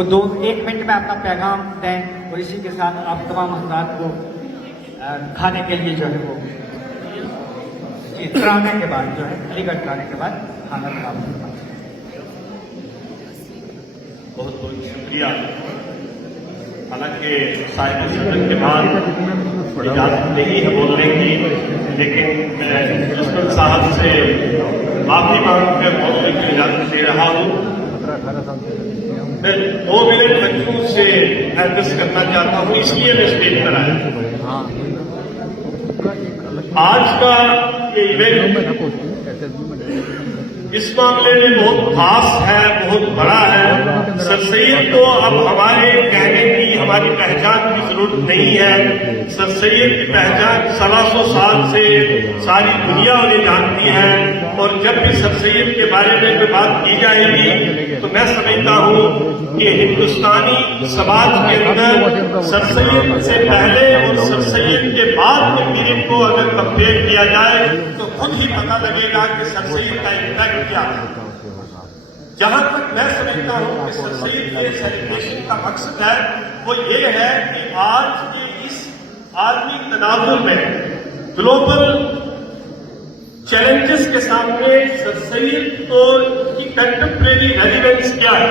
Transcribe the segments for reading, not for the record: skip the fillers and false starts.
वो 1 मिनट में अपना पैगाम दें और इसी के साथ आप तमाम हजरात को खाने के लिए जो है वो तराने के बाद जो है अलीगढ़ तराने के बाद खाना खराब होगा। बहुत बहुत शुक्रिया। हालांकि साहिब सदन के बाद इजाजत नहीं है बोलने की, लेकिन मैं प्रिंसिपल साहब से माफी मांग कर बोलने की इजाजत दे रहा हूँ। मैं 2 मिनट बच्चों से एड्रेस करना चाहता हूँ, इसलिए मैं स्टेज पर आया। आज का ये इवेंट इस मामले में बहुत खास है, बहुत बड़ा है। सर सैयद को अब हमारे कहने की, हमारी पहचान की जरूरत नहीं है। सर सैयद की पहचान 125 साल से सारी दुनिया उन्हें जानती है, और जब भी सर सैयद के बारे में कोई बात की जाएगी तो मैं समझता हूँ कि हिंदुस्तानी समाज के अंदर सर सैयद से पहले और सर सैयद के बाद के पीरियड को अगर कंपेयर किया जाए तो खुद ही पता लगेगा कि सर सैयद का इम्पैक्ट क्या है। जहां तक मैं समझता हूं कि सर सैयद के सेलिब्रेशन का मकसद है वो ये है कि आज के इस आलमी तनाजुर में ग्लोबल चैलेंजेस के सामने सर सैयद को की कंटेम्परेरी रेलिवेंस क्या है।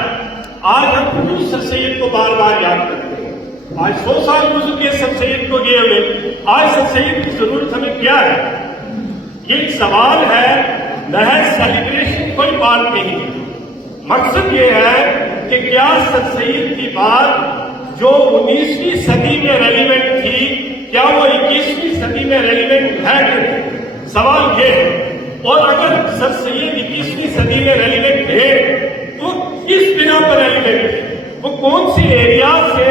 आज हम क्यों सर सैयद को बार बार याद करते हैं। आज 100 साल गुजर के सर सैयद को गए हुए, आज सर सैयद की जरूरत हमें क्या है, ये एक सवाल है। महज सेलिब्रेशन कोई बात नहीं है। मकसद ये है कि क्या सर सैयद की बात जो 19वीं सदी में रेलिवेंट थी, क्या वो 21वीं सदी में रेलिवेंट है कि नहीं, सवाल ये है। और अगर सर सैयद 21वीं सदी में रेलिवेंट है तो किस बिना पर रेलिवेंट है, वो कौन सी एरिया से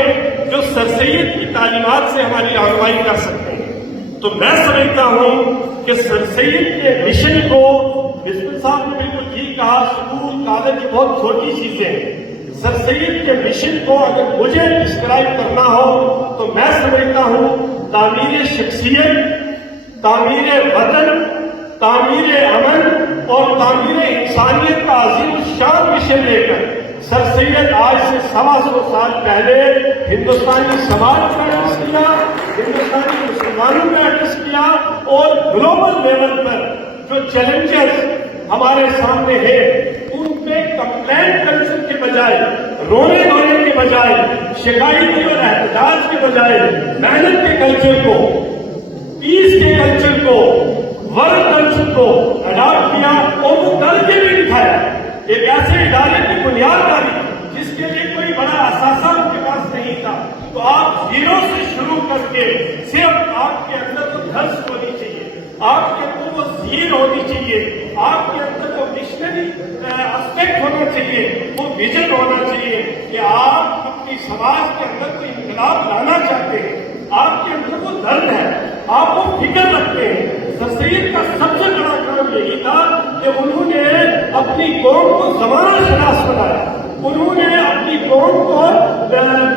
जो सर सैयद की तालीमात से हमारी रहनुमाई कर सकते हैं। तो मैं समझता हूं कि सर सैयद के मिशन को, प्रिंसिपल साहब ने बिल्कुल ठीक कहा, स्कूल कॉलेज बहुत छोटी चीजें हैं। सर सैयद के मिशन को अगर मुझे डिस्क्राइब करना हो तो मैं समझता हूं तामीर शख्सियत, तामीर वतन, तामीर अमन और तामीर इंसानियत का अजीम शान मिशन लेकर सर सैयद आज से 125 साल पहले हिंदुस्तानी समाज का एड्रेस किया, हिंदुस्तानी मुसलमानों का एड्रेस किया, और ग्लोबल लेवल पर जो चैलेंजेस हमारे सामने हैं उन पे कंप्लेंट कल्चर के बजाय, रोने धोने के बजाय, शिकायती और एहतजाज के बजाय मेहनत के कल्चर को, पीस के कल्चर को, वर्क कल्चर को अडॉप्ट किया और वो करके भी दिखाया। एक ऐसे इदारे की बुनियाद डाली जिसके लिए कोई बड़ा असासा उनके पास नहीं था। तो आप जीरो से शुरू करके सिर्फ आपके अंदर तो धर्स होनी चाहिए, आपके अंदर वो जीर होनी चाहिए, आपके अंदर वो मिशनरी एस्पेक्ट होना चाहिए, वो विजन होना चाहिए कि आप अपनी समाज के अंदर कोई इनकलाब लाना चाहते हैं, आपके अंदर वो दर्द है, आप वो फिक्र रखते हैं। सर सैयद का सबसे बड़ा काम यही था कि उन्होंने अपनी कौम को ज़माना शनास बनाया, उन्होंने अपनी कौम को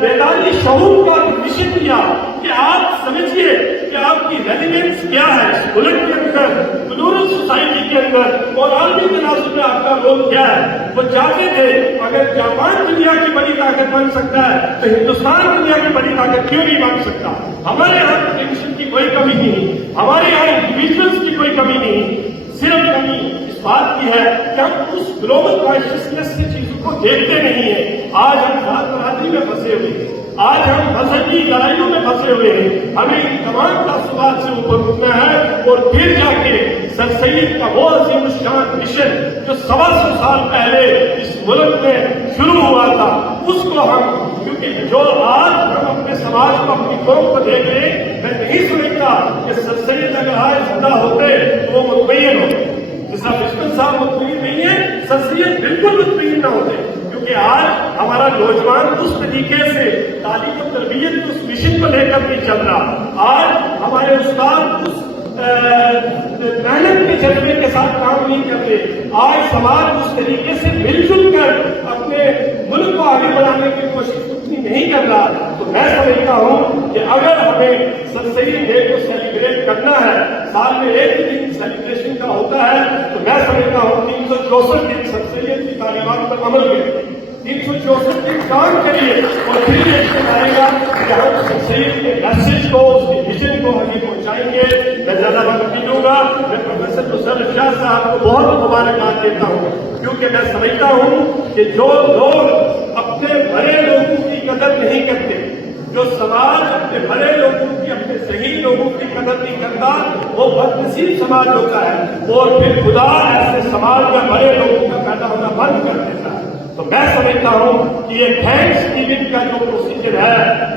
बेदारी शऊर का मिशन दिया कि आप समझिए कि आपकी रेलिवेंस क्या है इस मुल्क के अंदर, प्लूरल सोसाइटी के अंदर, और आलमी तनाजुर में आपका रोल क्या है। वो चाहते थे अगर जापान दुनिया की बड़ी ताकत बन सकता है तो हिंदुस्तान दुनिया की बड़ी ताकत क्यों नहीं बन सकता। हमारे यहाँ टेंशन की कोई कमी नहीं, हमारे यहाँ इंडिविजुअल्स की कोई कमी नहीं, सिर्फ कमी इस बात की है कि हम उस ग्लोबल कॉन्शियसनेस से चीजों को देखते नहीं है। आज हम जात बरादरी में फंसे हुए हैं, आज हम मजहबी लड़ाइयों में फंसे हुए हैं। हमें इन तमाम तासुबात से ऊपर उठना है और फिर जाके सर सैयद का वो अजीम शान मिशन जो 125 साल पहले इस मुल्क में शुरू हुआ था उसको हम, क्योंकि जो आज हम अपने समाज को, अपनी कौम को देख रहे हैं, मैं नहीं समझता कि सर सैयद अगर आज जिंदा होते तो वो मुतमईन होते। जैसा प्रिंसिपल साहब मुतमईन नहीं है, सर सैयद बिल्कुल मुतमईन न होते, क्योंकि आज हमारा नौजवान उस तरीके से तालीम और तरबियत उस मिशन को लेकर नहीं चल रहा। आज हमारे उस्ताद उस मेहनत के जज्बे के साथ काम नहीं करते। आज समाज उस तरीके से मिलजुल कर अपने मुल्क को आगे बढ़ाने की कोशिश उतनी नहीं कर रहा। तो मैं समझता हूँ कि अगर हमें सर सैयद डे को सेलिब्रेट करना है, साल में एक ही दिन सेलिब्रेशन का होता है, तो मैं समझता हूँ 364 दिन सर सैयद की तालीमात पर अमल करें। 364 दिन काम करिए और फिर एक दिन आएगा कि हम सर सैयद के मैसेज को, उसके विजन को आगे पहुंचाएंगे। मैं ज्यादा वक्त नहीं लूंगा। मैं प्रोफेसर मुशर्रफ शाह साहब को बहुत मुबारकबाद देता हूं, क्योंकि मैं समझता हूं कि जो लोग अपने बड़े लोगों की कदर नहीं करते, जो समाज अपने बड़े लोगों की, अपने सही लोगों की कदर नहीं करता, वो बदनसीब समाज होता है और फिर खुदा ऐसे समाज में बड़े लोगों का पैदा होना बंद कर देता है। तो मैं समझता हूं कि ये थैंक्स गिविंग का जो प्रोसीजर है,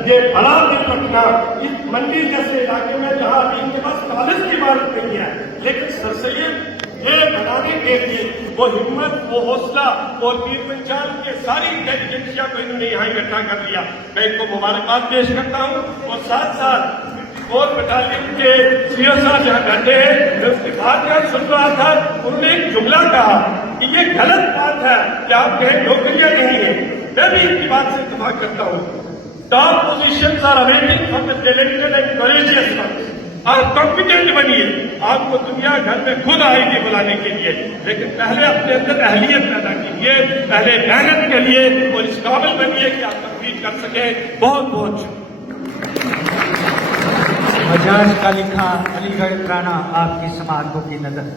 ये बड़ा दिल रखना। इस मंडी जैसे इलाके में जहां इनके पास कॉलेज की इमारत नहीं है, लेकिन सर सैयद ये बनाने के लिए वो हिम्मत, वो हौसला और पीर पंचाल के सारी इंटेलिजेंसिया को इन्होंने यहाँ इकट्ठा कर लिया। मैं इनको मुबारकबाद पेश करता हूँ। और साथ साथ और बटालियन के सीओ साहब जहाँ बैठे हैं, मैं उसकी बात यहाँ सुन रहा था, उन्होंने एक जुमला कहा कि ये गलत बात है कि आप कहें नौकरियां नहीं है। मैं भी इनकी बात से इत्तेफाक करता हूँ। Top positions are awaiting from the talented and courageous ones. आप कॉम्पिटेंट बनिए, आपको दुनिया घर में खुद आएगी बुलाने के लिए, लेकिन पहले अपने अंदर अहलियत पैदा कीजिए, पहले मेहनत करिए और इस काबिल बनिए कि आप कम्पीट कर सकें। बहुत बहुत शुक्रिया। बजाज का लिखा अलीगढ़ त्राना आपकी समातों की नजर।